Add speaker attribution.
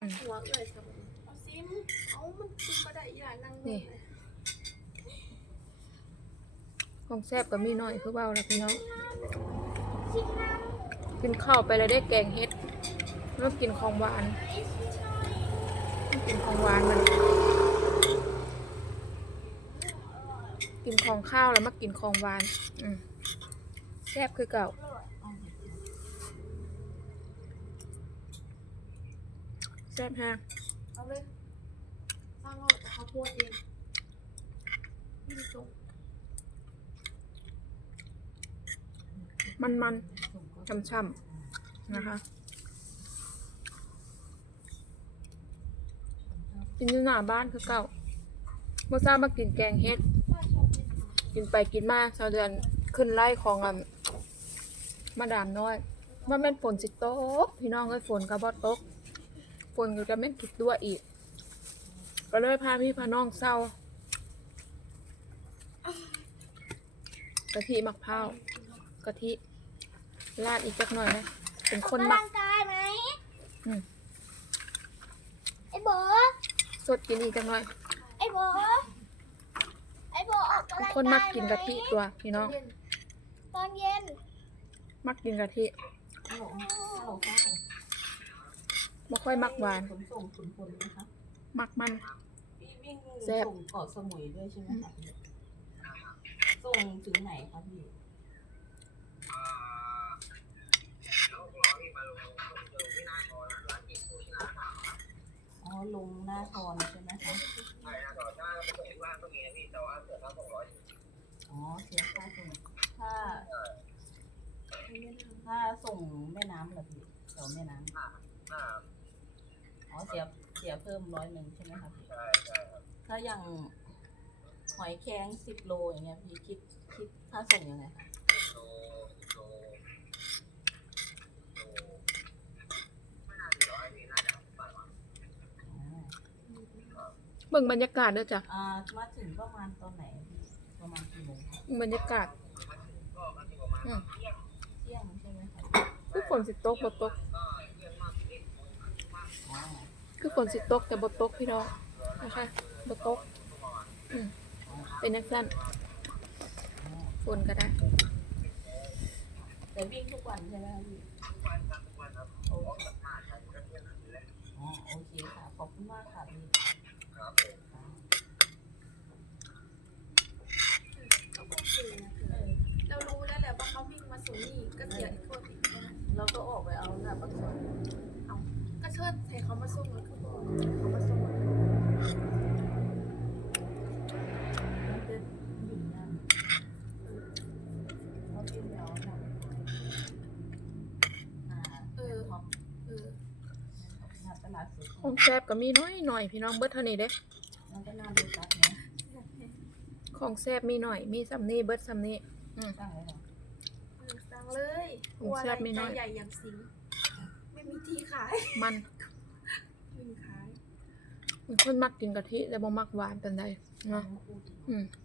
Speaker 1: หัวเลยครับเอาซิมเอามันกินก็ได้อีหลานนั่งนี่
Speaker 2: ของแซ่บก็มีน้อยคือเบาแล้วพี่น้องกินข้าวไปแล้วได้แกงเฮ็ดแล้วกินของหวานกินของหวานมันกินของข้าวแล้วมากินของหวานแซ่บคือเก่าแซ่บฮะ
Speaker 1: เอาเลยสร้างเอาแต่เขาพูดเองไม่ตรง
Speaker 2: มันช่ำๆนะคะกินอยู่หน้าบ้านคือเก่าเมื่อเช้ามากินแกงเฮ็ดกินไปกินมาชาวเดือนขึ้นไล่ของมาดามน้อยว่าแม่นฝนสิตกพี่น้องเอ้ยฝนก็บ่ตกฝนก็จะแม่นติดตัวอีกก็เลยพาพี่พาน้องเศร้ากะทิมะพร้าวกะทิราดอีกจักหน่อยนะเป็นคนมัก
Speaker 3: ร่างกายไหมไอ้โบ
Speaker 2: สดกินอีกจักหน่อย
Speaker 3: ไอ้โบออกกำลังกาย
Speaker 2: คนมักกินกะทิตัวพี่น้อง
Speaker 3: ตอนเย็น
Speaker 2: มักกินกะทิไม่ค่อยมักหวานมักมันแซ่บ
Speaker 4: เกาะสมุยด้วยใช่ไหมคะส่งถึงไหนคะพี่อ๋อลงหน้าทอนใช่ไหมคะใช่หน้าทอนถ้าไปส่งที่บ้านก็มีนะพี่แต่ว่าเสียค่า200อ๋อเสียค่าส่งถ้าส่งแม่น้ำเหรอพี่แถวแม่น้ำอ๋อเสียเพิ่ม100ใช่ไหมคะพี่ใช่ครับถ้าอย่างหอยแครง10 โลอย่างเงี้ยพี่คิดค่าส่งยังไงคะ
Speaker 2: เบิ่งบรรยากาศเด้อจ้ะ
Speaker 4: มาถึงประมาณตอนไหนประมาณกี่โมง
Speaker 2: บรรยากาศ
Speaker 4: เที่ยงใช่ไหมคะ
Speaker 2: คือฝนสิตกบ่ตกคือฝนสิตกแต่บ่ตกพี่น้องนะคะบ่ตกเป็นนักสั้นฝนก็ได้
Speaker 4: แต่วิ่งทุกวันใช่ไหมพี่ทุกวันครับโอเคค่ะขอบคุณมากค่ะพี่
Speaker 1: เรารู้แล้วแหละว่าเขาวิ่งมาสู่นี่ก็เสียอีกคนอีก
Speaker 4: เราก็ออกไปเอาหน้าปักซอย
Speaker 1: เอาก็เชิญให้เขามาส่งแล้วก็บอกเขามาส่ง
Speaker 2: ของแซ่บก็มีน้อยพี่น้องเบิดเท่านี้เด้ของแซ่บมีหน่อยมีซ้ำนี้เบิดซ้ำนี้
Speaker 1: สั่งเลย
Speaker 2: ของแซ่บมีน้อย
Speaker 1: ใหญ่อย่างสิงไม่มีที่ขาย
Speaker 2: มัน
Speaker 1: มีขาย
Speaker 2: มันคนมักกินกะทิแต่บ่มักหวานปานใดเนาะ